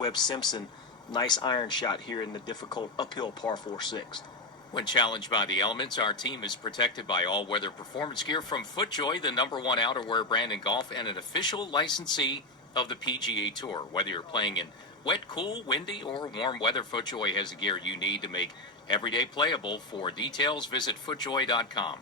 Webb Simpson, nice iron shot here in the difficult uphill par 4-6. When challenged by the elements, our team is protected by all-weather performance gear from FootJoy, the #1 outerwear brand in golf and an official licensee of the PGA Tour. Whether you're playing in wet, cool, windy, or warm weather, FootJoy has the gear you need to make every day playable. For details, visit footjoy.com.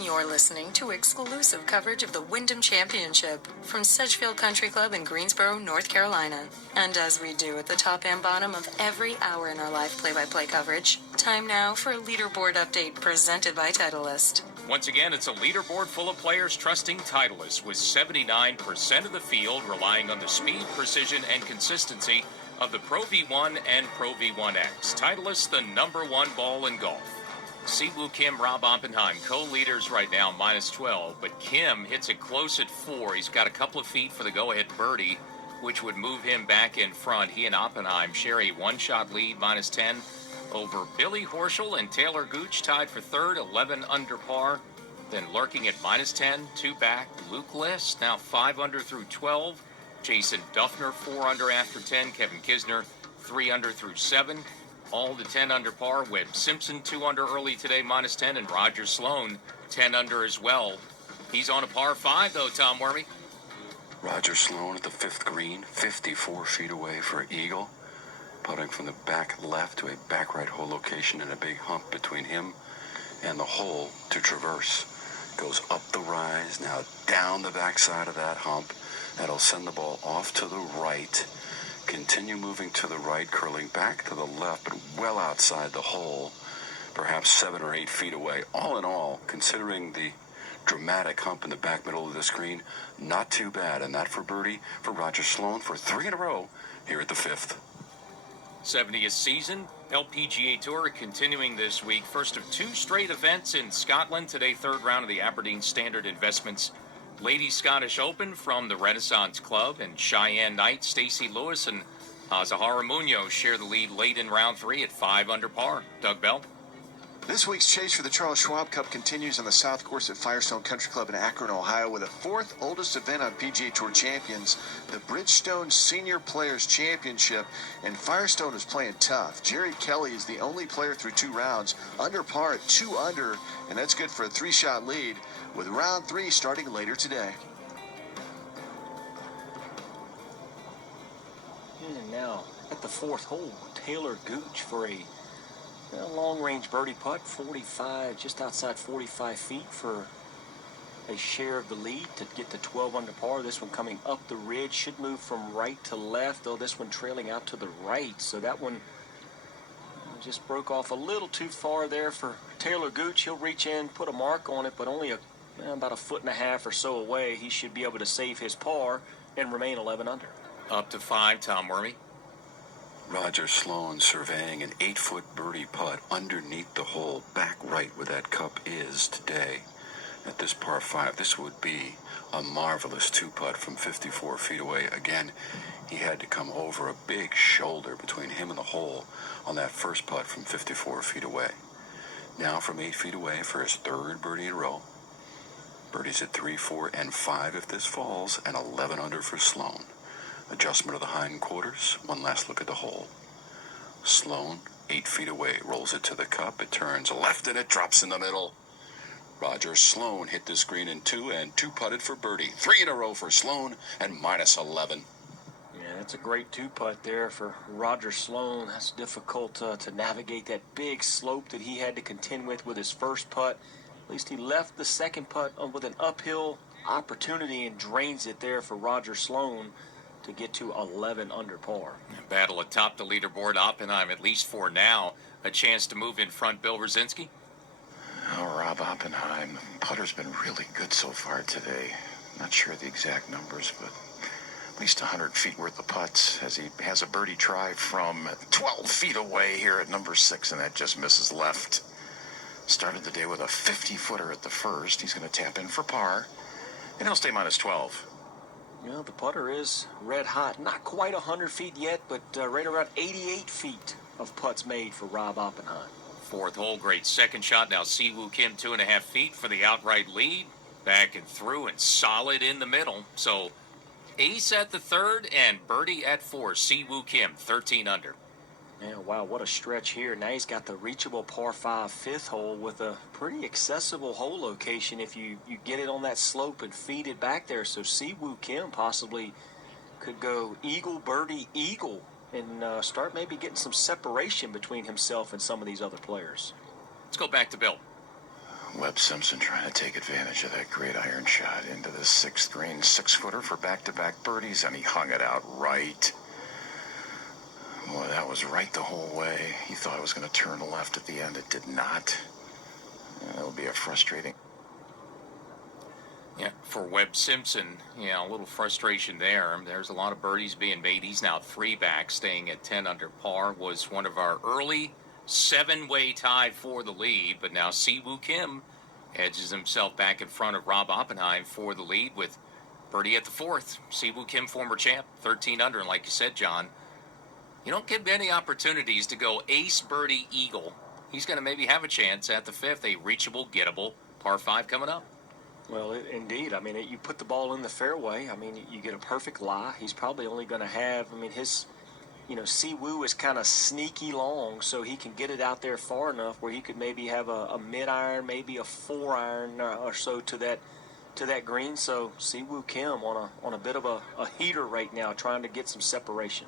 You're listening to exclusive coverage of the Wyndham Championship from Sedgefield Country Club in Greensboro, North Carolina. And as we do at the top and bottom of every hour in our live play-by-play coverage, time now for a leaderboard update presented by Titleist. Once again, it's a leaderboard full of players trusting Titleist, with 79% of the field relying on the speed, precision, and consistency of the Pro V1 and Pro V1X. Titleist, the #1 ball in golf. Siwoo Kim, Rob Oppenheim, co-leaders right now, -12, but Kim hits it close at 4. He's got a couple of feet for the go-ahead birdie, which would move him back in front. He and Oppenheim share a one-shot lead, -10, over Billy Horschel and Taylor Gooch, tied for third, 11 under par. Then lurking at -10, 2 back, Luke List, now 5 under through 12. Jason Duffner, 4 under after 10. Kevin Kisner, 3 under through 7. All to 10 under par. Webb Simpson, 2 under early today, -10. And Roger Sloan, 10 under as well. He's on a par 5, though, Tom Wormy. Roger Sloan at the 5th green, 54 feet away for eagle. Putting from the back left to a back right hole location and a big hump between him and the hole to traverse. Goes up the rise, now down the backside of that hump. That'll send the ball off to the right. Continue moving to the right, curling back to the left, but well outside the hole, perhaps 7 or 8 feet away. All in all, considering the dramatic hump in the back middle of the screen, not too bad. And that for birdie for Roger Sloan for 3 in a row here at the 5th. 70th season, LPGA Tour continuing this week. First of 2 straight events in Scotland. Today, 3rd round of the Aberdeen Standard Investments Ladies Scottish Open from the Renaissance Club, and Cheyenne Knight, Stacey Lewis, and Zahara Munoz share the lead late in round 3 at 5 under par. Doug Bell. This week's chase for the Charles Schwab Cup continues on the South Course at Firestone Country Club in Akron, Ohio, with a 4th oldest event on PGA Tour champions, the Bridgestone Senior Players Championship, and Firestone is playing tough. Jerry Kelly is the only player through 2 rounds, under par at 2 under, and that's good for a 3-shot lead, with round 3 starting later today. And now at the 4th hole, Taylor Gooch for a long-range birdie putt, 45, just outside 45 feet for a share of the lead to get to 12 under par. This one coming up the ridge, should move from right to left, though this one trailing out to the right. So that one just broke off a little too far there for Taylor Gooch. He'll reach in, put a mark on it, but only about a 1.5 feet or so away. He should be able to save his par and remain 11 under. Up to 5, Tom Wormy. Roger Sloan surveying an 8-foot birdie putt underneath the hole, back right where that cup is today. At this par 5, this would be a marvelous 2-putt from 54 feet away. Again, he had to come over a big shoulder between him and the hole on that first putt from 54 feet away. Now from 8 feet away for his 3rd birdie in a row. Birdies at 3, 4, and 5 if this falls, and 11 under for Sloan. Adjustment of the hindquarters, one last look at the hole. Sloan, 8 feet away, rolls it to the cup, it turns left and it drops in the middle. Roger Sloan hit this green in 2 and 2-putted for birdie. 3 in a row for Sloan and -11. Yeah, that's a great 2-putt there for Roger Sloan. That's difficult to navigate that big slope that he had to contend with his first putt. At least he left the second putt with an uphill opportunity and drains it there for Roger Sloan to get to 11 under par. Battle atop the leaderboard. Oppenheim, at least for now, a chance to move in front. Bill Rosinski. Oh, Rob Oppenheim. Putter's been really good so far today. Not sure the exact numbers, but at least 100 feet worth of putts, as he has a birdie try from 12 feet away here at number 6, and that just misses left. Started the day with a 50-footer at the first. He's going to tap in for par, and he'll stay -12. You know, the putter is red hot. Not quite 100 feet yet, but right around 88 feet of putts made for Rob Oppenheim. 4th hole, great second shot. Now Siwoo Kim, 2.5 feet for the outright lead. Back and through and solid in the middle. So ace at the third and birdie at four. Siwoo Kim, 13 under. Yeah, wow, what a stretch here. Now he's got the reachable par 5 fifth hole with a pretty accessible hole location if you get it on that slope and feed it back there. So Siwoo Kim possibly could go eagle, birdie, eagle, and start maybe getting some separation between himself and some of these other players. Let's go back to Bill. Webb Simpson trying to take advantage of that great iron shot into the sixth green, 6-footer for back-to-back birdies, and he hung it out right. Boy, that was right the whole way. He thought it was going to turn left at the end. It did not. It'll be a frustrating. Yeah, for Webb Simpson, a little frustration there. There's a lot of birdies being made. He's now 3 back, staying at 10 under par. Was one of our early 7-way tie for the lead, but now Siwoo Kim edges himself back in front of Rob Oppenheim for the lead with birdie at the fourth. Siwoo Kim, former champ, 13 under, and like you said, John, you don't get many opportunities to go ace, birdie, eagle. He's going to maybe have a chance at the fifth, a reachable, gettable par 5 coming up. Well, indeed. I mean, you put the ball in the fairway. I mean, you get a perfect lie. He's probably only going to have, his, Siwoo is kind of sneaky long, so he can get it out there far enough where he could maybe have a mid-iron, maybe a 4-iron or so to that green. So Siwoo Kim on a bit of a heater right now, trying to get some separation.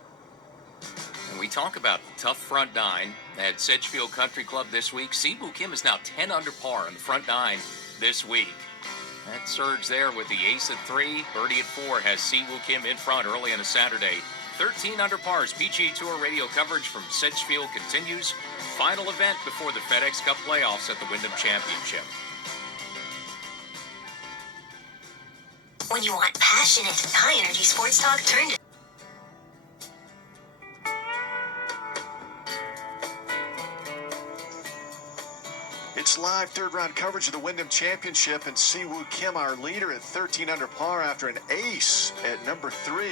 And we talk about the tough front nine at Sedgefield Country Club this week. Siwoo Kim is now 10 under par in the front nine this week. That surge there with the ace at 3, birdie at 4 has Siwoo Kim in front early on a Saturday. 13 under pars. PGA Tour radio coverage from Sedgefield continues. Final event before the FedEx Cup playoffs at the Wyndham Championship. When you want passionate, high-energy sports talk, turn to... It's live third-round coverage of the Wyndham Championship, and Siwoo Kim, our leader, at 13 under par after an ace at number 3.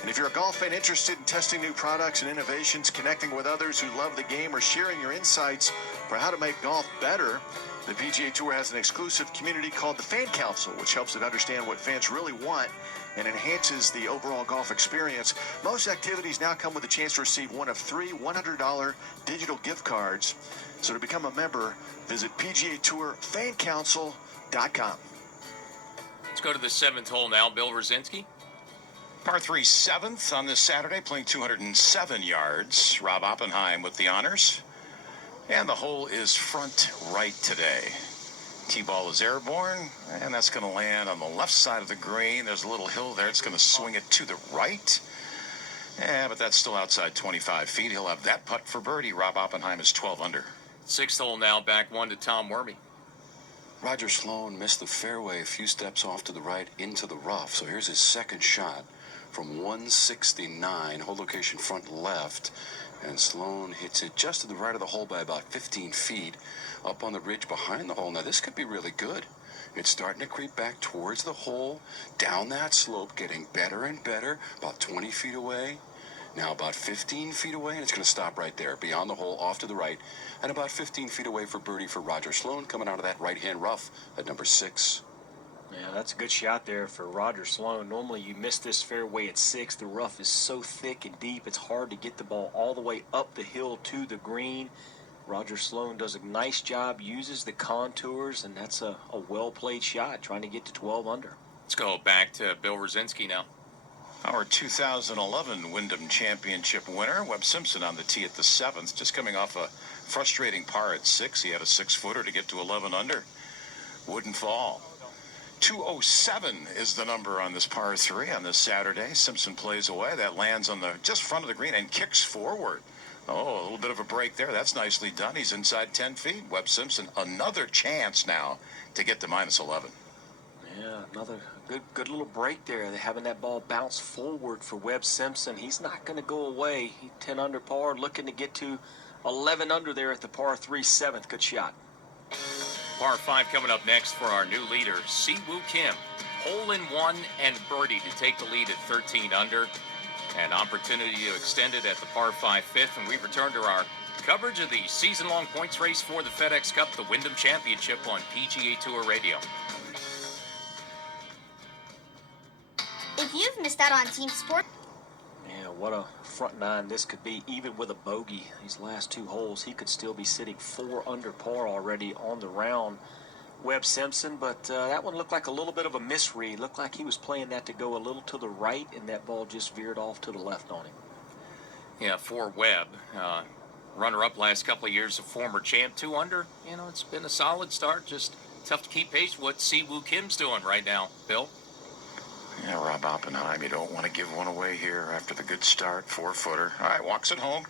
And if you're a golf fan interested in testing new products and innovations, connecting with others who love the game, or sharing your insights for how to make golf better, the PGA Tour has an exclusive community called the Fan Council, which helps it understand what fans really want and enhances the overall golf experience. Most activities now come with a chance to receive one of 3 $100 digital gift cards. So to become a member, visit PGATourFanCouncil.com. Let's go to the 7th hole now. Bill Rosinski. Par 3 7th on this Saturday, playing 207 yards. Rob Oppenheim with the honors. And the hole is front right today. T-ball is airborne, and that's going to land on the left side of the green. There's a little hill there. It's going to swing it to the right. Yeah, but that's still outside 25 feet. He'll have that putt for birdie. Rob Oppenheim is 12 under. 6th hole now, back 1 to Tom Wormy. Roger Sloan missed the fairway a few steps off to the right into the rough. So here's his second shot from 169, hole location front left. And Sloan hits it just to the right of the hole by about 15 feet up on the ridge behind the hole. Now this could be really good. It's starting to creep back towards the hole, down that slope, getting better and better, about 20 feet away. Now about 15 feet away, and it's going to stop right there, beyond the hole, off to the right, and about 15 feet away for birdie for Roger Sloan, coming out of that right-hand rough at number 6. Yeah, that's a good shot there for Roger Sloan. Normally you miss this fairway at 6. The rough is so thick and deep, it's hard to get the ball all the way up the hill to the green. Roger Sloan does a nice job, uses the contours, and that's a well-played shot, trying to get to 12 under. Let's go back to Bill Rosinski now. Our 2011 Wyndham Championship winner, Webb Simpson, on the tee at the 7th, just coming off a frustrating par at 6. He had a 6-footer to get to 11 under. Wouldn't fall. 207 is the number on this par 3 on this Saturday. Simpson plays away. That lands on the just front of the green and kicks forward. Oh, a little bit of a break there. That's nicely done. He's inside 10 feet. Webb Simpson, another chance now to get to minus 11. Yeah, another good little break there. They're having that ball bounce forward for Webb Simpson. He's not going to go away. He's 10 under par, looking to get to 11 under there at the par 3 7th. Good shot. Par 5 coming up next for our new leader, Siwoo Kim. Hole in 1 and birdie to take the lead at 13 under. An opportunity to extend it at the par 5 5th, and we return to our coverage of the season-long points race for the FedEx Cup, the Wyndham Championship on PGA Tour Radio. you've missed out on team sport. Yeah, what a front nine this could be. Even with a bogey, these last two holes, he could still be sitting 4 under par already on the round. Webb Simpson, but that one looked like a little bit of a misread. Looked like he was playing that to go a little to the right, and that ball just veered off to the left on him. Yeah, for Webb, runner-up last couple of years, a former champ, 2 under. You know, it's been a solid start. Just tough to keep pace with what Siwoo Kim's doing right now. Bill? Yeah, Rob Oppenheim, you don't want to give one away here after the good start. 4-footer. All right, walks it home.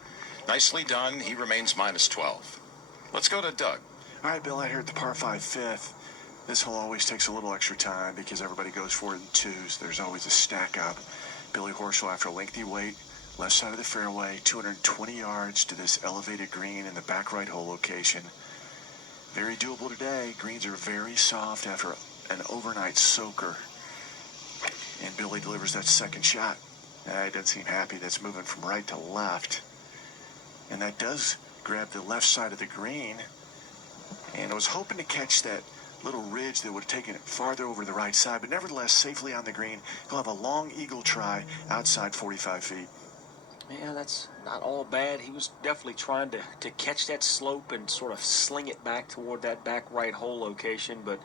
Nicely done. He remains minus 12. Let's go to Doug. All right, Bill, out here at the par 5 fifth. This hole always takes a little extra time because everybody goes for it in twos. There's always a stack up. Billy Horschel, after a lengthy wait, left side of the fairway, 220 yards to this elevated green in the back right hole location. Very doable today. Greens are very soft after an overnight soaker. And Billy delivers that second shot. He doesn't seem happy. That's moving from right to left. And that does grab the left side of the green. And I was hoping to catch that little ridge that would have taken it farther over the right side, but nevertheless, safely on the green. He'll have a long eagle try outside 45 feet. Yeah, that's not all bad. He was definitely trying to catch that slope and sort of sling it back toward that back right hole location, but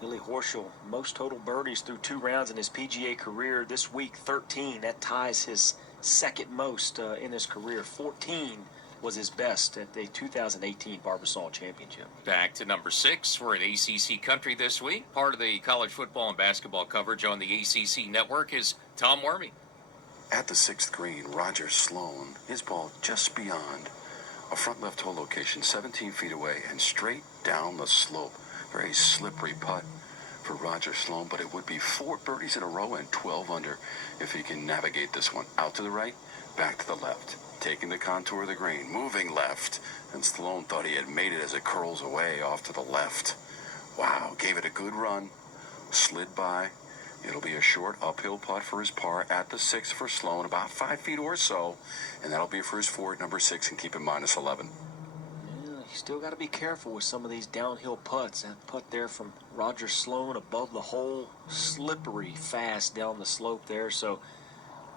Billy Horschel, most total birdies through 2 rounds in his PGA career. This week, 13. That ties his second most in his career. 14 was his best at the 2018 Barbasol Championship. Back to number 6. We're in ACC country this week. Part of the college football and basketball coverage on the ACC network is Tom Wormy. At the 6th green, Roger Sloan, his ball just beyond a front left hole location, 17 feet away and straight down the slope. Very slippery putt for Roger Sloan, but it would be 4 birdies in a row and 12 under if he can navigate this one. Out to the right, back to the left. Taking the contour of the green, moving left, and Sloan thought he had made it as it curls away off to the left. Wow, gave it a good run, slid by. It'll be a short uphill putt for his par at the 6th for Sloan, about 5 feet or so, and that'll be for his 4 at number 6 and keep him minus 11. Yeah, you still got to be careful with some of these downhill putts. That putt there from Roger Sloan above the hole, slippery fast down the slope there, so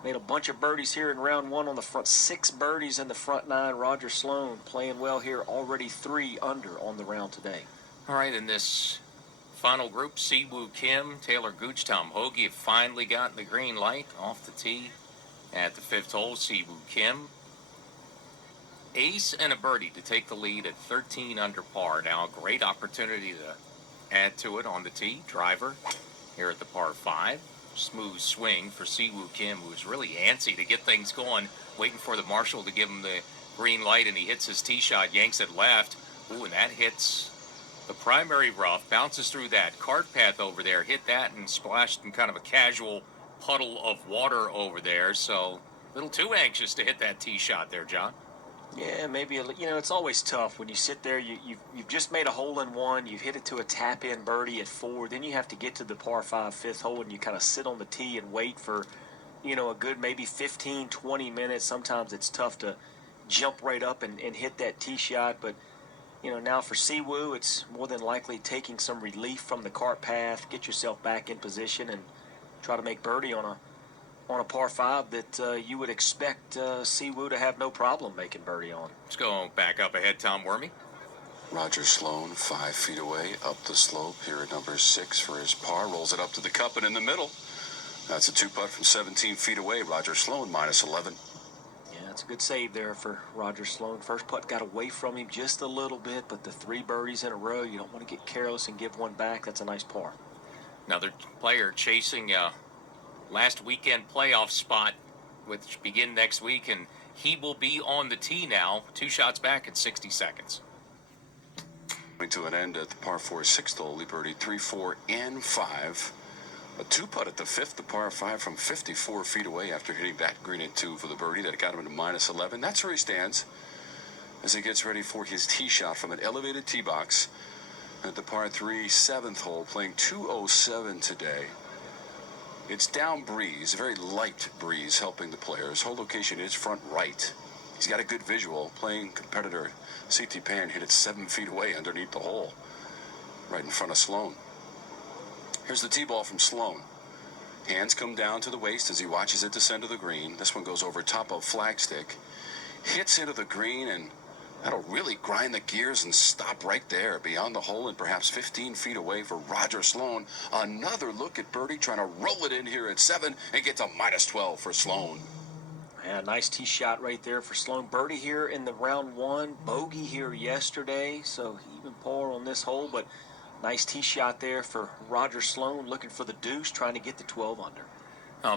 made a bunch of birdies here in round 1 on the front. 6 birdies in the front 9. Roger Sloan playing well here, already 3 under on the round today. All right, in this final group, Siwoo Kim, Taylor Gooch, Tom Hoge have finally gotten the green light off the tee at the 5th hole. Siwoo Kim, ace and a birdie to take the lead at 13 under par. Now a great opportunity to add to it on the tee. Driver here at the par 5. Smooth swing for Siwoo Kim, who's really antsy to get things going, waiting for the marshal to give him the green light, and he hits his tee shot, yanks it left. Ooh, and that hits the primary rough, bounces through that cart path over there, hit that and splashed in kind of a casual puddle of water over there. So a little too anxious to hit that tee shot there, John. Yeah, maybe, it's always tough when you sit there, you've just made a hole-in-one, you've hit it to a tap-in birdie at 4, then you have to get to the par 5 5th hole, and you kind of sit on the tee and wait for, a good maybe 15, 20 minutes. Sometimes it's tough to jump right up and hit that tee shot, but, now for Siwoo, it's more than likely taking some relief from the cart path, get yourself back in position, and try to make birdie on a par 5 that you would expect Siwoo to have no problem making birdie on. Let's go back up ahead, Tom Wormy. Roger Sloan, 5 feet away, up the slope here at number 6 for his par. Rolls it up to the cup and in the middle. That's a 2-putt from 17 feet away. Roger Sloan, minus 11. Yeah, that's a good save there for Roger Sloan. First putt got away from him just a little bit, but the 3 birdies in a row, you don't want to get careless and give one back. That's a nice par. Another player chasing last weekend playoff spot, which begin next week, and he will be on the tee now, 2 shots back in 60 seconds. Coming to an end at the par 4 6th hole, he birdied 3, 4, and 5. A 2-putt at the 5th, the par 5 from 54 feet away after hitting that green in 2 for the birdie that got him into minus 11. That's where he stands as he gets ready for his tee shot from an elevated tee box at the par 3 7th hole, playing 207 today. It's down breeze, a very light breeze helping the players. Hole location is front right. He's got a good visual. Playing competitor C.T. Pan hit it 7 feet away underneath the hole, right in front of Sloan. Here's the tee ball from Sloan. Hands come down to the waist as he watches it descend to the green. This one goes over top of flagstick. Hits into the green, and that'll really grind the gears and stop right there beyond the hole and perhaps 15 feet away for Roger Sloan. Another look at birdie, trying to roll it in here at 7 and get to -12 for Sloan. Yeah, nice tee shot right there for Sloan. Birdie here in the round 1, bogey here yesterday, so even par on this hole, but nice tee shot there for Roger Sloan, looking for the deuce, trying to get the 12 under.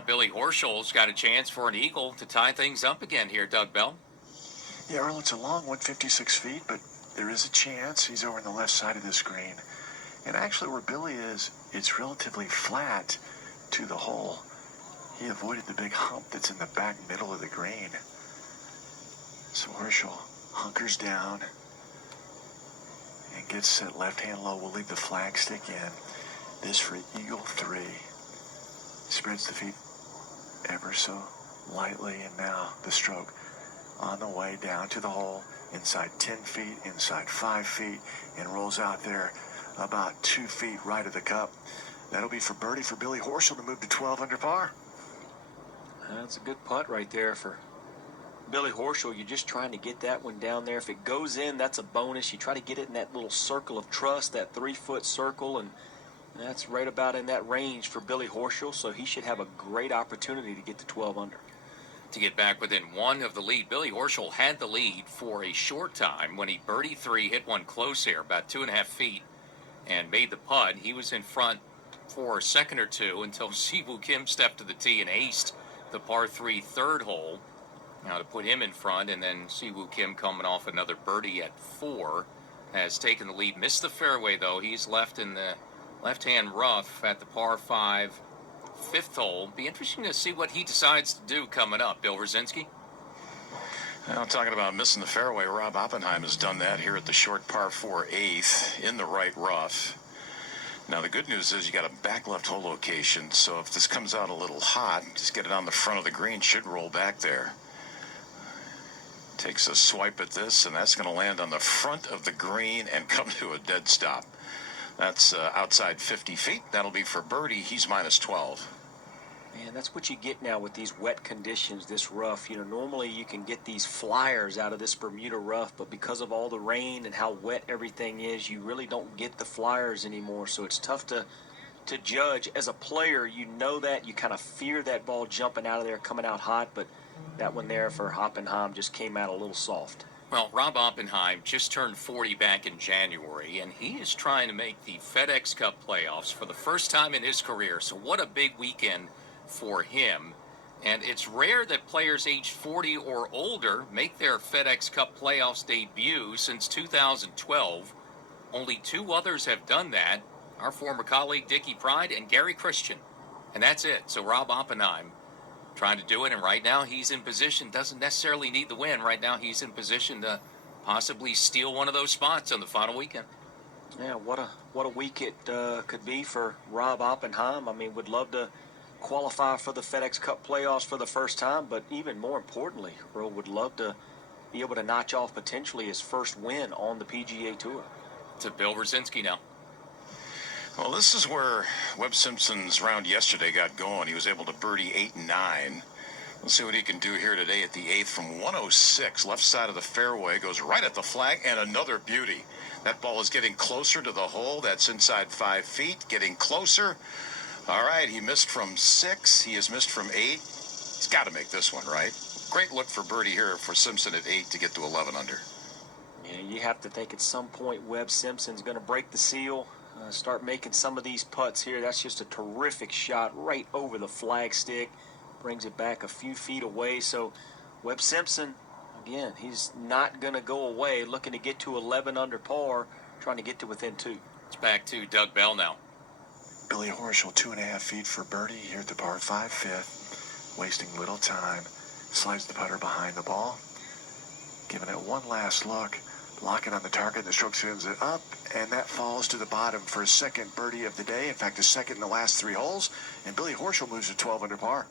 Billy Horschel's got a chance for an eagle to tie things up again here, Doug Bell. Yeah, Earl, it's a long 156 feet, but there is a chance. He's over on the left side of this green. And actually where Billy is, it's relatively flat to the hole. He avoided the big hump that's in the back middle of the green. So Horschel hunkers down and gets set left hand low. We'll leave the flagstick in. This for eagle 3. Spreads the feet ever so lightly, and now the stroke on the way down to the hole, inside 10 feet, inside 5 feet, and rolls out there about 2 feet right of the cup. That'll be for birdie for Billy Horschel to move to 12 under par. That's a good putt right there for Billy Horschel. You're just trying to get that one down there. If it goes in, that's a bonus. You try to get it in that little circle of trust, that 3-foot circle, and that's right about in that range for Billy Horschel, so he should have a great opportunity to get to 12 under. To get back within 1 of the lead, Billy Horschel had the lead for a short time when he birdied 3, hit one close here, about 2.5 feet, and made the putt. He was in front for a second or two until Siwoo Kim stepped to the tee and aced the par 3 third hole. Now to put him in front, and then Siwoo Kim coming off another birdie at 4 has taken the lead. Missed the fairway though. He's left in the left-hand rough at the par 5 fifth hole. Be interesting to see what he decides to do coming up. Bill Rosinski. Now, talking about missing the fairway, Rob Oppenheim has done that here at the short par 4 8th in the right rough. Now, the good news is you got a back left hole location, so if this comes out a little hot, just get it on the front of the green, should roll back there. Takes a swipe at this, and that's going to land on the front of the green and come to a dead stop. That's outside 50 feet. That'll be for birdie. He's -12. Man, that's what you get now with these wet conditions, this rough. You know, normally you can get these flyers out of this Bermuda rough, but because of all the rain and how wet everything is, you really don't get the flyers anymore. So it's tough to judge. As a player, you know that. You kind of fear that ball jumping out of there, coming out hot, but that one there for Oppenheim just came out a little soft. Well, Rob Oppenheim just turned 40 back in January, and he is trying to make the FedEx Cup playoffs for the first time in his career. So what a big weekend for him. And it's rare that players aged 40 or older make their FedEx Cup playoffs debut since 2012. Only 2 others have done that, our former colleague Dickie Pride and Gary Christian. And that's it. So Rob Oppenheim trying to do it, and right now he's in position, doesn't necessarily need the win. Right now he's in position to possibly steal one of those spots on the final weekend. Yeah, what a week it could be for Rob Oppenheim. I mean, would love to qualify for the FedEx Cup playoffs for the first time, but even more importantly, Earl would love to be able to notch off potentially his first win on the PGA Tour. To Bill Rosinski now. Well, this is where Webb Simpson's round yesterday got going. He was able to birdie 8 and 9. Let's see what he can do here today at the 8th from 106. Left side of the fairway, goes right at the flag, and another beauty. That ball is getting closer to the hole. That's inside 5 feet, getting closer. All right, he missed from 6. He has missed from 8. He's got to make this one, right? Great look for birdie here for Simpson at 8 to get to 11 under. Yeah, you have to think at some point Webb Simpson's going to break the seal, start making some of these putts here. That's just a terrific shot right over the flagstick. Brings it back a few feet away. So Webb Simpson, again, he's not going to go away, looking to get to 11 under par, trying to get to within 2. It's back to Doug Bell now. Billy Horschel, 2.5 feet for birdie here at the par 5 fifth. Wasting little time. Slides the putter behind the ball. Giving it one last look. Locking on the target. The stroke spins it up, and that falls to the bottom for his second birdie of the day. In fact, his second in the last 3 holes. And Billy Horschel moves to 12 under par.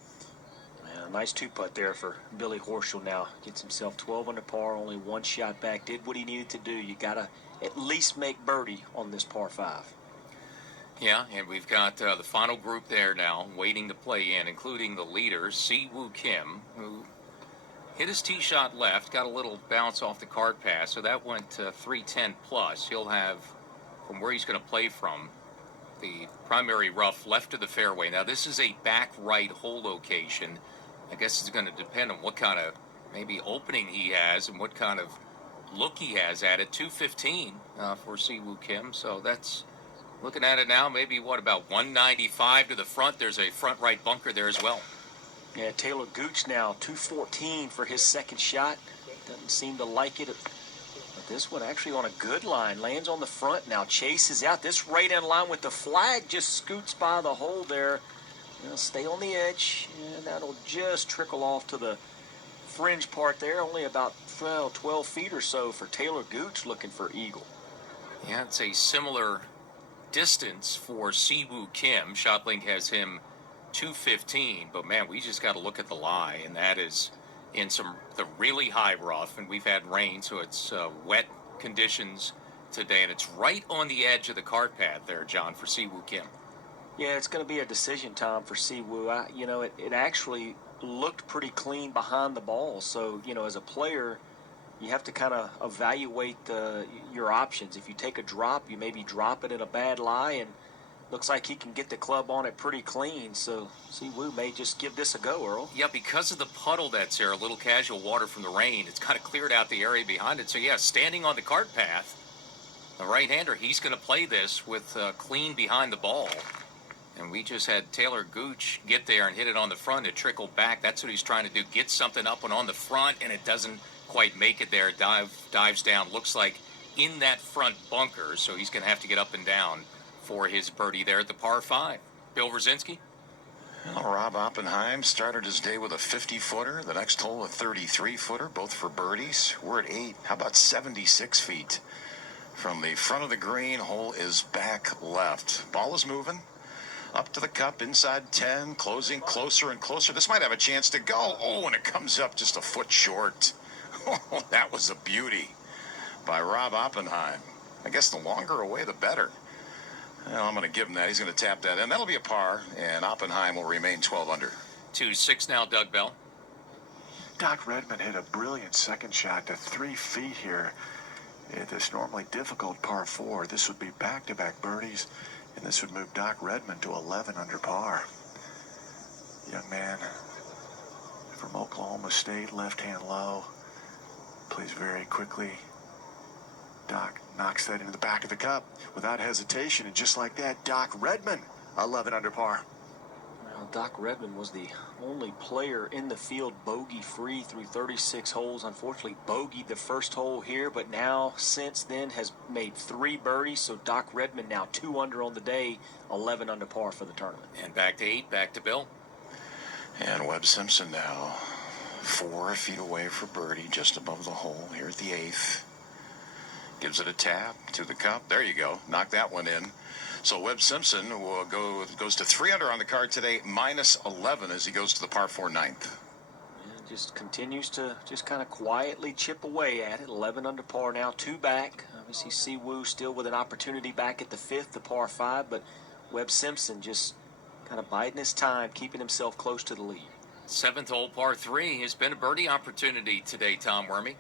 Yeah, nice 2-putt there for Billy Horschel now. Gets himself 12 under par, only 1 shot back. Did what he needed to do. You got to at least make birdie on this par 5. Yeah, and we've got the final group there now waiting to play in, including the leader, Si-Woo Kim, who hit his tee shot left, got a little bounce off the card pass, so that went to 310 plus. He'll have, from where he's going to play from, the primary rough left of the fairway. Now, this is a back right hole location. I guess it's going to depend on what kind of maybe opening he has and what kind of look he has at it. 215 for Si-Woo Kim, so that's, looking at it now, maybe what, about 195 to the front. There's a front right bunker there as well. Yeah, Taylor Gooch now 214 for his second shot. Doesn't seem to like it. But this one actually on a good line. Lands on the front now. Chases out. This right in line with the flag. Just scoots by the hole there. Stay on the edge. And that'll just trickle off to the fringe part there. Only about 12 feet or so for Taylor Gooch looking for eagle. Yeah, it's a similar distance for Si-Woo Kim. ShotLink has him 215, but man, we just got to look at the lie, and that is in the really high rough, and we've had rain, so it's wet conditions today, and it's right on the edge of the cart path there, John, for Si-Woo Kim. Yeah, it's going to be a decision time for Si-Woo. It actually looked pretty clean behind the ball, so as a player, you have to kind of evaluate your options. If you take a drop, you maybe drop it in a bad lie, and looks like he can get the club on it pretty clean. So Si-Woo may just give this a go, Earl. Yeah, because of the puddle that's there, a little casual water from the rain, it's kind of cleared out the area behind it. So yeah, standing on the cart path, the right-hander, he's going to play this with clean behind the ball. And we just had Taylor Gooch get there and hit it on the front. It trickled back. That's what he's trying to do, get something up and on the front, and it doesn't quite make it there. Dives down, looks like in that front bunker, so he's going to have to get up and down for his birdie there at the par 5. Bill Brzezinski. Well, Rob Oppenheim started his day with a 50-footer. The next hole, a 33-footer, both for birdies. We're at 8. How about 76 feet? From the front of the green, hole is back left. Ball is moving. Up to the cup, inside 10, closing closer and closer. This might have a chance to go. Oh, and it comes up just a foot short. Oh, that was a beauty by Rob Oppenheim. I guess the longer away, the better. Well, I'm going to give him that. He's going to tap that in. That'll be a par, and Oppenheim will remain 12 under. 2-6 now, Doug Bell. Doc Redman hit a brilliant second shot to 3 feet here. At this normally difficult par 4, this would be back-to-back birdies, and this would move Doc Redman to 11 under par. Young man from Oklahoma State, left-hand low, plays very quickly. Doc knocks that into the back of the cup without hesitation, and just like that, Doc Redman, 11 under par. Well, Doc Redman was the only player in the field bogey-free through 36 holes. Unfortunately, bogeyed the first hole here, but now, since then, has made 3 birdies. So Doc Redman now 2 under on the day, 11 under par for the tournament. And back to 8, back to Bill. And Webb Simpson now 4 feet away for birdie, just above the hole here at the 8th. Gives it a tap to the cup. There you go. Knock that one in. So Webb Simpson goes to 3 under on the card today, minus 11 as he goes to the par 4 ninth. And just continues to just kind of quietly chip away at it. 11 under par now, 2 back. Obviously, Si-Woo still with an opportunity back at the 5th, the par 5, but Webb Simpson just kind of biding his time, keeping himself close to the lead. 7th hole, par 3, has been a birdie opportunity today, Tom Wormy.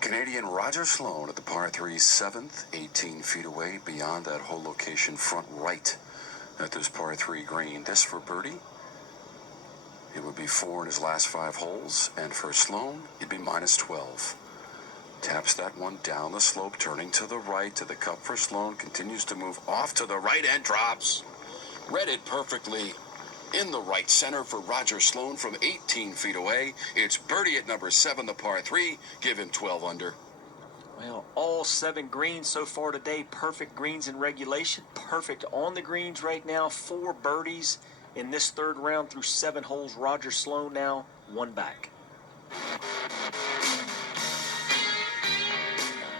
Canadian Roger Sloan at the par 3 7th, 18 feet away beyond that hole location, front right at this par 3 green. This for birdie. It would be 4 in his last 5 holes, and for Sloan, it'd be minus 12. Taps that one down the slope, turning to the right to the cup for Sloan. Continues to move off to the right and drops. Read it perfectly. In the right center for Roger Sloan from 18 feet away. It's birdie at number 7, the par 3. Give him 12 under. Well, all 7 greens so far today. Perfect greens in regulation. Perfect on the greens right now. 4 birdies in this 3rd round through 7 holes. Roger Sloan now 1 back.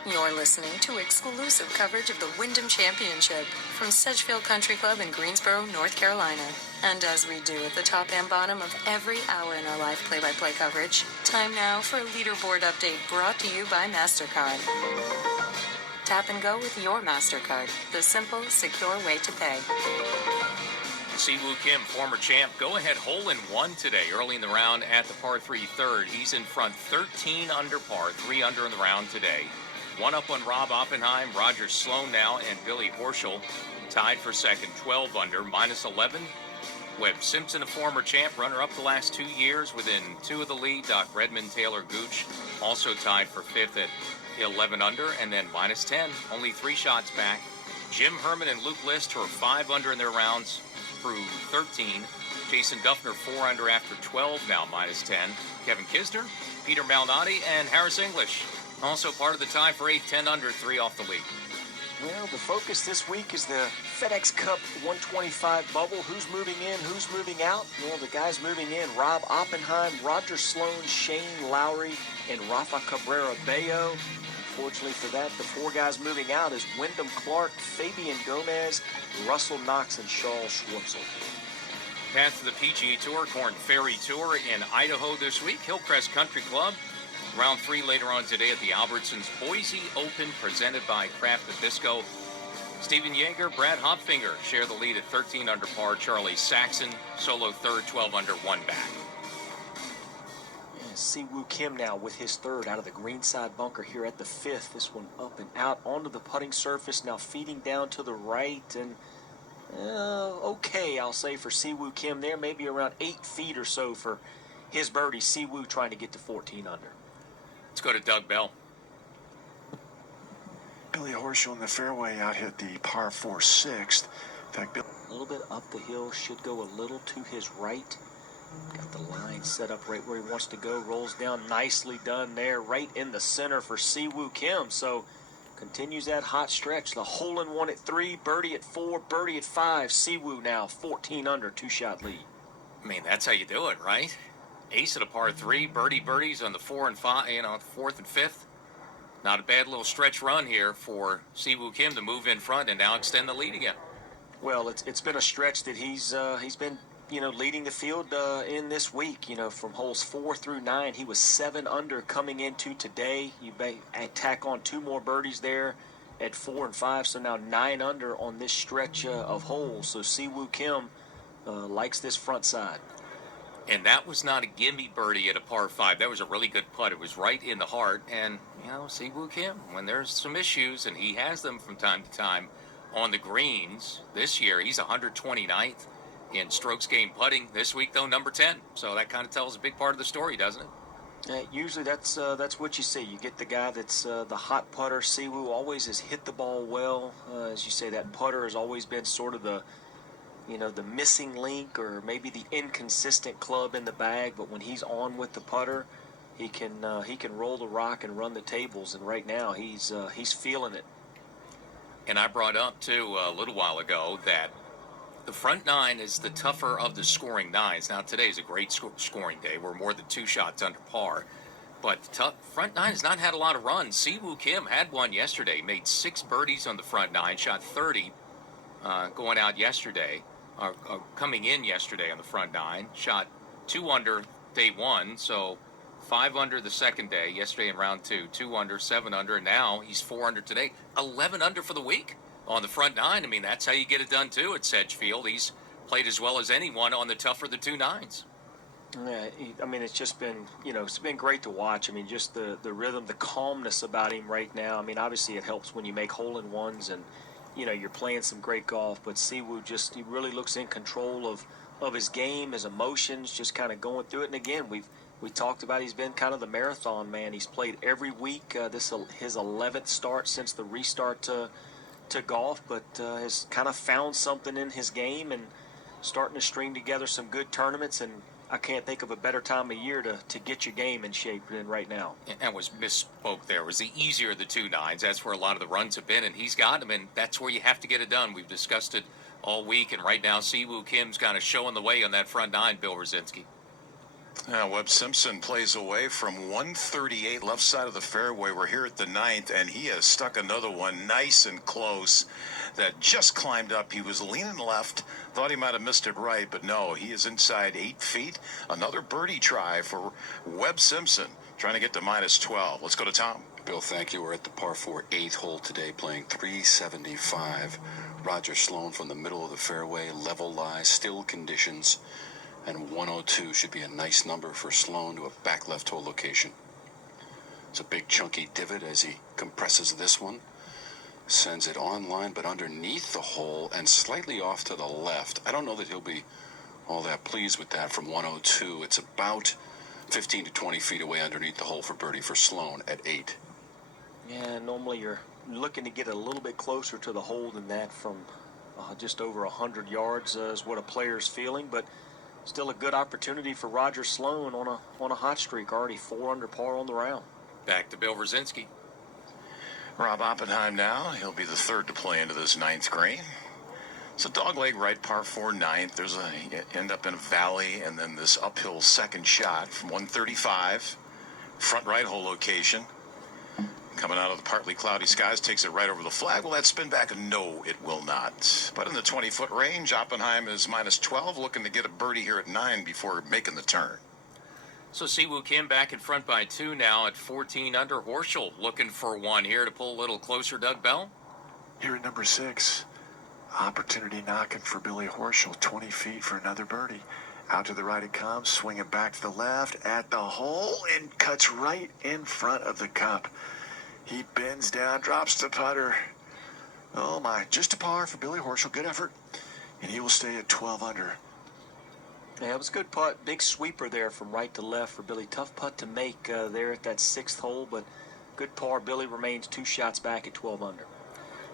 You're listening to exclusive coverage of the Wyndham Championship from Sedgefield Country Club in Greensboro, North Carolina. And as we do at the top and bottom of every hour in our live play-by-play coverage, time now for a leaderboard update brought to you by MasterCard. Tap and go with your MasterCard, the simple, secure way to pay. Siwoo Kim, former champ, go-ahead hole-in-one today, early in the round at the par 3 third. He's in front 13 under par, 3 under in the round today. One up on Rob Oppenheim, Roger Sloan now, and Billy Horschel tied for second, 12 under, minus 11. Webb Simpson, a former champ, runner-up the last 2 years, within 2 of the lead. Doc Redman, Taylor Gooch, also tied for fifth at 11 under, and then minus 10, only 3 shots back. Jim Herman and Luke List, who are 5 under in their rounds through 13. Jason Duffner, 4 under after 12, now minus 10. Kevin Kisner, Peter Malnati, and Harris English, also part of the tie for 8th, 10 under, 3 off the lead. Well, the focus this week is the FedEx Cup 125 bubble. Who's moving in? Who's moving out? Well, the guys moving in, Rob Oppenheim, Roger Sloan, Shane Lowry, and Rafa Cabrera Bello. Unfortunately for that, the 4 guys moving out is Wyndham Clark, Fabian Gomez, Russell Knox, and Charles Schwartzel. Path to the PGA Tour, Corn Ferry Tour in Idaho this week. Hillcrest Country Club. Round 3 later on today at the Albertsons Boise Open, presented by Kraft Nabisco. Stephen Yeager, Brad Hopfinger share the lead at 13 under par. Charlie Saxon, solo third, 12 under, 1 back. Siwoo Kim now with his third out of the greenside bunker here at the 5th. This one up and out onto the putting surface, now feeding down to the right, and okay, I'll say for Siwoo Kim there, maybe around 8 feet or so for his birdie. Siwoo trying to get to 14 under. Let's go to Doug Bell. Billy Horschel in the fairway out hit the par 4 6th. In fact, Bill A little bit up the hill, should go a little to his right. Got the line set up right where he wants to go. Rolls down, nicely done there, right in the center for Siwoo Kim. So continues that hot stretch. The hole-in-one at 3, birdie at 4, birdie at 5. Siwoo now 14 under, 2-shot lead. I mean, that's how you do it, right? Ace at a par 3, birdies on the 4 and 5, 4th and 5th. Not a bad little stretch run here for Siwoo Kim to move in front and now extend the lead again. Well, it's been a stretch that he's been leading the field in this week. From holes 4 through 9, he was 7 under coming into today. You tack on 2 more birdies there at 4 and 5, so now 9 under on this stretch of holes. So Siwoo Kim likes this front side. And that was not a gimme birdie at a par 5. That was a really good putt. It was right in the heart. And, Siwoo Kim, when there's some issues, and he has them from time to time on the greens, this year he's 129th in strokes gained putting. This week, though, number 10. So that kind of tells a big part of the story, doesn't it? Usually that's what you see. You get the guy that's the hot putter. Siwoo always has hit the ball well. As you say, that putter has always been sort of the missing link, or maybe the inconsistent club in the bag. But when he's on with the putter, he can roll the rock and run the tables. And right now he's feeling it. And I brought up too a little while ago that the front 9 is the tougher of the scoring 9s. Now today's a great scoring day. We're more than 2 shots under par. But the front 9 has not had a lot of runs. Siwoo Kim had one yesterday, made 6 birdies on the front 9, shot 30 going out yesterday. Coming in yesterday on the front 9, shot 2 under day 1, so 5 under the second day, yesterday in round 2, 2 under, 7 under, and now he's 4 under today, 11 under for the week on the front 9. I mean, that's how you get it done too at Sedgefield. He's played as well as anyone on the tougher of the 2 9s. Yeah, I mean, it's just been, it's been great to watch. I mean, just the rhythm, the calmness about him right now. I mean, obviously it helps when you make hole-in-ones and you're playing some great golf, but Siwoo he really looks in control of his game, his emotions, just kind of going through it. And again, we talked about he's been kind of the marathon man. He's played every week. This his 11th start since the restart to golf, but has kind of found something in his game and starting to string together some good tournaments. And I can't think of a better time of year to get your game in shape than right now. And was misspoke there. It was the easier of the 2 9s. That's where a lot of the runs have been, and he's got them, and that's where you have to get it done. We've discussed it all week, and right now Siwoo Kim's kind of showing the way on that front 9, Bill Rosinski. Now, Webb Simpson plays away from 138 left side of the fairway. We're here at the 9th, and he has stuck another one nice and close that just climbed up. He was leaning left, thought he might have missed it right, but no, he is inside 8 feet. Another birdie try for Webb Simpson, trying to get to minus 12. Let's go to Tom. Bill, thank you. We're at the par 4 8th hole today, playing 375. Roger Sloan from the middle of the fairway, level lie, still conditions. And 102 should be a nice number for Sloan to a back left hole location. It's a big chunky divot as he compresses this one. Sends it on line, but underneath the hole and slightly off to the left. I don't know that he'll be all that pleased with that from 102. It's about 15 to 20 feet away underneath the hole for birdie for Sloan at 8. Yeah, normally you're looking to get a little bit closer to the hole than that from just over 100 yards is what a player's feeling, but still a good opportunity for Roger Sloan on a hot streak, already 4 under par on the round. Back to Bill Rosinski. Rob Oppenheim now. He'll be the third to play into this 9th green. It's a dogleg right par 4 9th. There's end up in a valley, and then this uphill second shot from 135. Front right hole location. Coming out of the partly cloudy skies, takes it right over the flag. Will that spin back? No, it will not. But in the 20-foot range, Oppenheim is minus 12, looking to get a birdie here at 9 before making the turn. So Siwoo Kim back in front by 2 now at 14 under. Horschel looking for 1 here to pull a little closer, Doug Bell. Here at number 6, opportunity knocking for Billy Horschel, 20 feet for another birdie. Out to the right it comes, swinging back to the left at the hole, and cuts right in front of the cup. He bends down, drops the putter. Oh my, just a par for Billy Horschel. Good effort. And he will stay at 12 under. Yeah, it was a good putt. Big sweeper there from right to left for Billy. Tough putt to make there at that 6th hole, but good par. Billy remains 2 shots back at 12 under.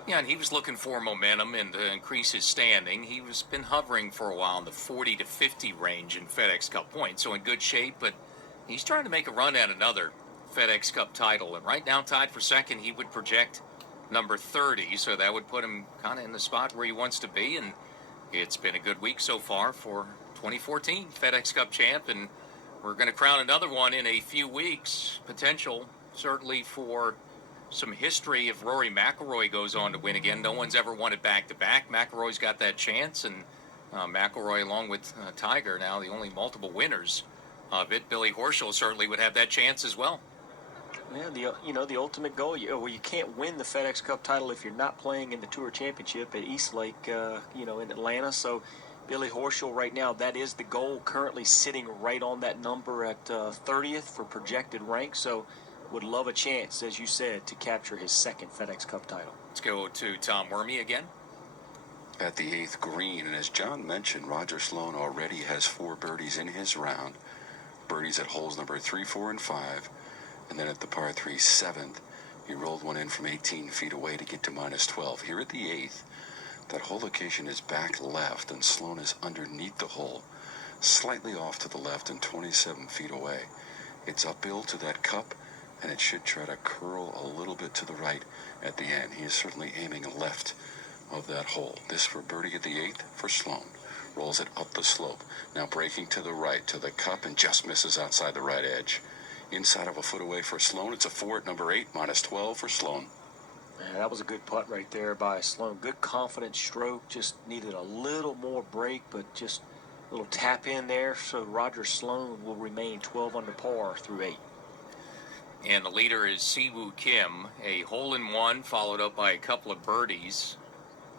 Yeah, and he was looking for momentum and to increase his standing. He was been hovering for a while in the 40 to 50 range in FedEx Cup points, so in good shape, but he's trying to make a run at another FedEx Cup title, and right now tied for second. He would project number 30, so that would put him kind of in the spot where he wants to be, and it's been a good week so far for 2014 FedEx Cup champ, and we're going to crown another one in a few weeks. Potential certainly for some history if Rory McIlroy goes on to win again. No one's ever won it back-to-back. McIlroy's got that chance, and McIlroy along with Tiger now the only multiple winners of it. Billy Horschel certainly would have that chance as well. Yeah, the ultimate goal. You can't win the FedEx Cup title if you're not playing in the Tour Championship at East Lake, in Atlanta. So Billy Horschel right now, that is the goal. Currently sitting right on that number at 30th for projected rank. So would love a chance, as you said, to capture his 2nd FedEx Cup title. Let's go to Tom Wormy again. At the 8th green, and as John mentioned, Roger Sloan already has 4 birdies in his round. Birdies at holes number 3, 4, and 5. And then at the par 3 7th, he rolled one in from 18 feet away to get to minus 12. Here at the 8th, that hole location is back left, and Sloan is underneath the hole, slightly off to the left and 27 feet away. It's uphill to that cup, and it should try to curl a little bit to the right at the end. He is certainly aiming left of that hole. This for birdie at the 8th for Sloan. Rolls it up the slope. Now breaking to the right to the cup and just misses outside the right edge. Inside of a foot away for Sloan. It's a 4 at number 8, minus 12 for Sloan. Yeah, that was a good putt right there by Sloan. Good confident stroke. Just needed a little more break, but just a little tap in there. So Roger Sloan will remain 12 under par through 8. And the leader is Siwoo Kim, a hole-in-one followed up by a couple of birdies.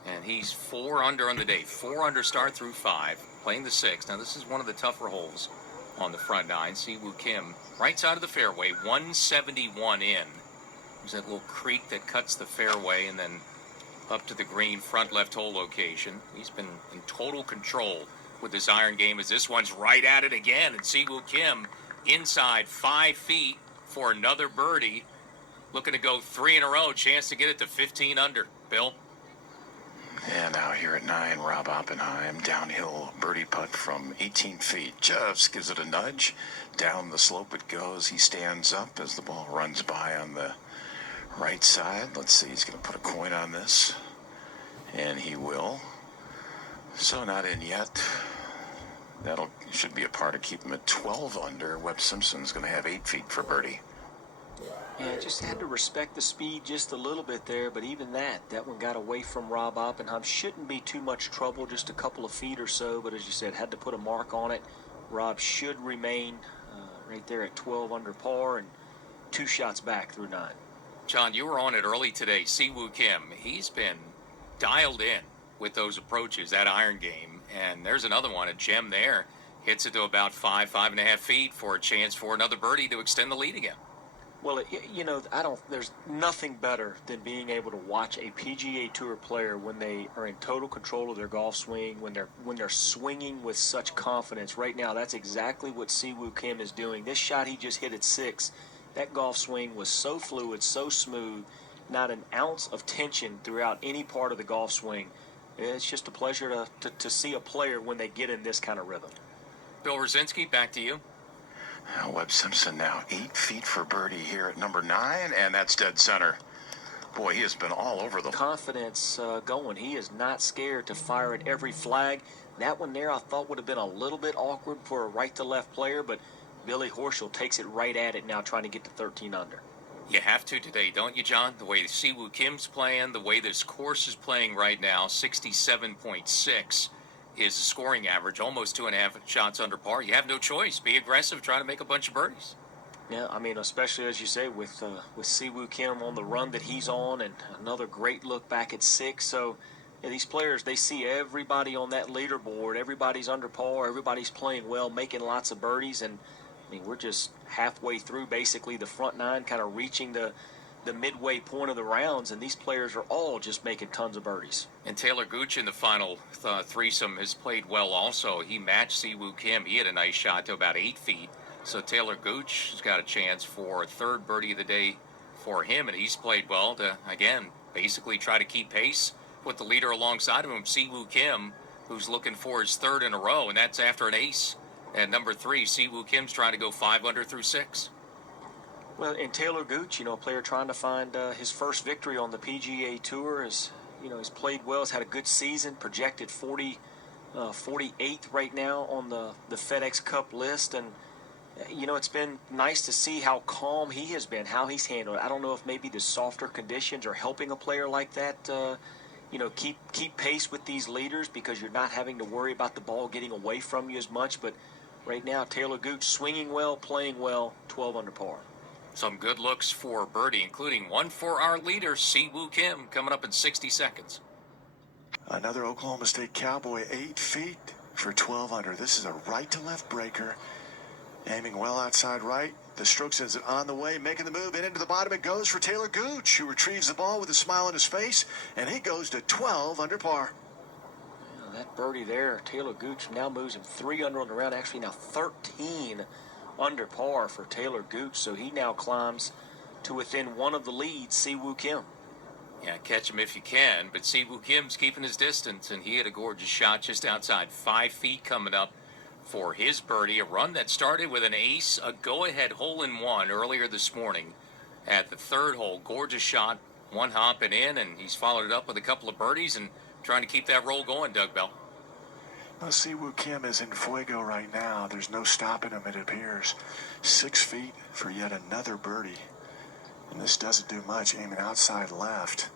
And he's 4 under on the day. 4 under start through 5, playing the 6th. Now this is one of the tougher holes on the front 9. Siwoo Kim, right side of the fairway, 171 in. There's that little creek that cuts the fairway, and then up to the green front left hole location. He's been in total control with his iron game as this one's right at it again. And Siwoo Kim inside 5 feet for another birdie. Looking to go 3 in a row. Chance to get it to 15 under. Bill? And now here at 9, Rob Oppenheim, downhill birdie putt from 18 feet. Just gives it a nudge. Down the slope it goes. He stands up as the ball runs by on the right side. Let's see, he's going to put a coin on this. And he will. So not in yet. That'll should be a par to keep him at 12 under. Webb Simpson's going to have 8 feet for birdie. Yeah, just had to respect the speed just a little bit there, but even that one got away from Rob Oppenheim. Shouldn't be too much trouble, just a couple of feet or so, but as you said, had to put a mark on it. Rob should remain right there at 12 under par and 2 shots back through 9. John, you were on it early today. Siwoo Kim, he's been dialed in with those approaches, that iron game, and there's another one, a gem there. Hits it to about 5.5 feet for a chance for another birdie to extend the lead again. Well, there's nothing better than being able to watch a PGA Tour player when they are in total control of their golf swing, when they're swinging with such confidence. Right now, that's exactly what Siwoo Kim is doing. This shot he just hit at 6, that golf swing was so fluid, so smooth, not an ounce of tension throughout any part of the golf swing. It's just a pleasure to see a player when they get in this kind of rhythm. Bill Rosinski, back to you. Webb Simpson now 8 feet for birdie here at number 9, and that's dead center. Boy, he has been all over the confidence going. He is not scared to fire at every flag. That one there I thought would have been a little bit awkward for a right-to-left player, but Billy Horschel takes it right at it now, trying to get to 13 under. You have to today, don't you, John? The way Siwoo Kim's playing, the way this course is playing right now, 67.6 is the scoring average, almost 2.5 shots under par. You have no choice. Be aggressive, try to make a bunch of birdies. Yeah, I mean, especially as you say, with Siwoo Kim on the run that he's on, and another great look back at 6. So yeah, these players, they see everybody on that leaderboard. Everybody's under par. Everybody's playing well, making lots of birdies, and I mean, we're just halfway through basically the front 9, kind of reaching the midway point of the rounds, and these players are all just making tons of birdies. And Taylor Gooch in the final threesome has played well also. He matched Siwoo Kim. He had a nice shot to about 8 feet. So Taylor Gooch has got a chance for a 3rd birdie of the day for him, and he's played well to, again, basically try to keep pace with the leader alongside of him, Siwoo Kim, who's looking for his 3rd in a row, and that's after an ace. At number 3, Siwoo Kim's trying to go 5 under through 6. Well, and Taylor Gooch, a player trying to find his first victory on the PGA Tour, he's played well, has had a good season, projected 48th right now on the FedEx Cup list, and it's been nice to see how calm he has been, how he's handled it. I don't know if maybe the softer conditions are helping a player like that, keep pace with these leaders, because you're not having to worry about the ball getting away from you as much. But right now, Taylor Gooch swinging well, playing well, 12 under par. Some good looks for birdie, including one for our leader, Siwoo Kim, coming up in 60 seconds. Another Oklahoma State Cowboy, 8 feet for 12 under. This is a right-to-left breaker, aiming well outside right. The stroke sends it on the way, making the move, and into the bottom it goes for Taylor Gooch, who retrieves the ball with a smile on his face, and he goes to 12 under par. Yeah, that birdie there, Taylor Gooch now moves him 3 under on the round, actually now 13 under par for Taylor Gooch, so he now climbs to within 1 of the leads, Siwoo Kim. Yeah, catch him if you can, but Siwoo Kim's keeping his distance, and he had a gorgeous shot just outside 5 feet coming up for his birdie, a run that started with an ace, a go-ahead hole-in-one earlier this morning at the 3rd hole. Gorgeous shot, one hopping in, and he's followed it up with a couple of birdies and trying to keep that roll going, Doug Bell. Well, Siwoo Kim is in fuego right now. There's no stopping him, it appears. 6 feet for yet another birdie. And this doesn't do much, aiming outside left.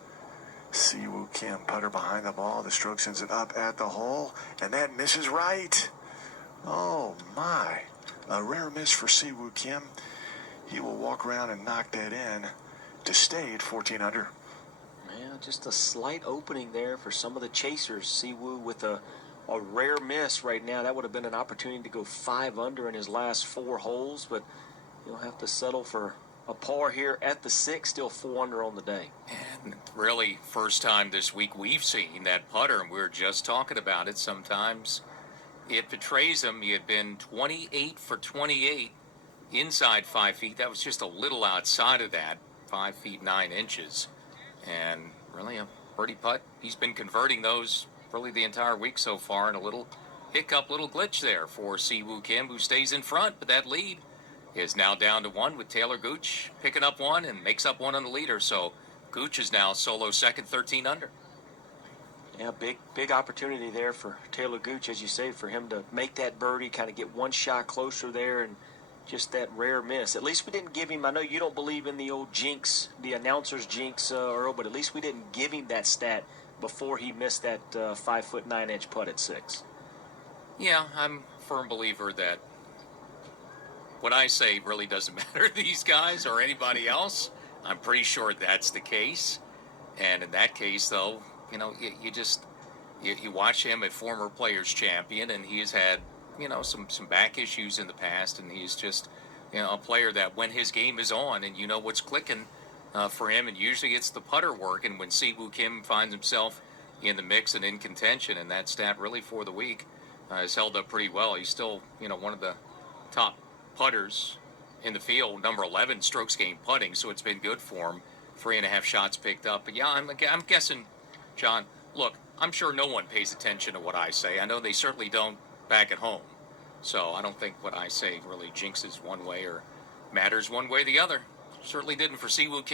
Siwoo Kim, putter behind the ball. The stroke sends it up at the hole, and that misses right. Oh, my. A rare miss for Siwoo Kim. He will walk around and knock that in to stay at 14 under. Yeah, just a slight opening there for some of the chasers. Siwoo with a rare miss right now. That would have been an opportunity to go 5 under in his last 4 holes, but he'll have to settle for a par here at the 6, still 4 under on the day. And really, first time this week we've seen that putter, and we were just talking about it. Sometimes it betrays him. He had been 28 for 28 inside 5 feet. That was just a little outside of that, 5 feet 9 inches. And really a birdie putt. He's been converting those really the entire week so far, and a little hiccup, little glitch there for Siwoo Kim, who stays in front, but that lead is now down to 1 with Taylor Gooch picking up 1 and makes up 1 on the leader. So Gooch is now solo second, 13 under. Yeah, big opportunity there for Taylor Gooch, as you say, for him to make that birdie, kind of get one shot closer there, and just that rare miss. At least we didn't give him, I know you don't believe in the old jinx, the announcer's jinx, Earl, but at least we didn't give him that stat before he missed that 5'9" putt at 6. Yeah, I'm a firm believer that what I say really doesn't matter to these guys or anybody else. I'm pretty sure that's the case. And in that case, though, you know, you watch him, a former players champion, and he has had, you know, some back issues in the past, and he's just, you know, a player that when his game is on and you know what's clicking for him, and usually it's the putter work, and when Siwoo Kim finds himself in the mix and in contention, and that stat really for the week has held up pretty well. He's still, you know, one of the top putters in the field, number 11 strokes gained putting, so it's been good for him. 3.5 shots picked up. But yeah, I'm guessing, John, look, I'm sure no one pays attention to what I say. I know they certainly don't back at home. So I don't think what I say really jinxes one way or matters one way or the other. Certainly didn't for Siwoo Kim.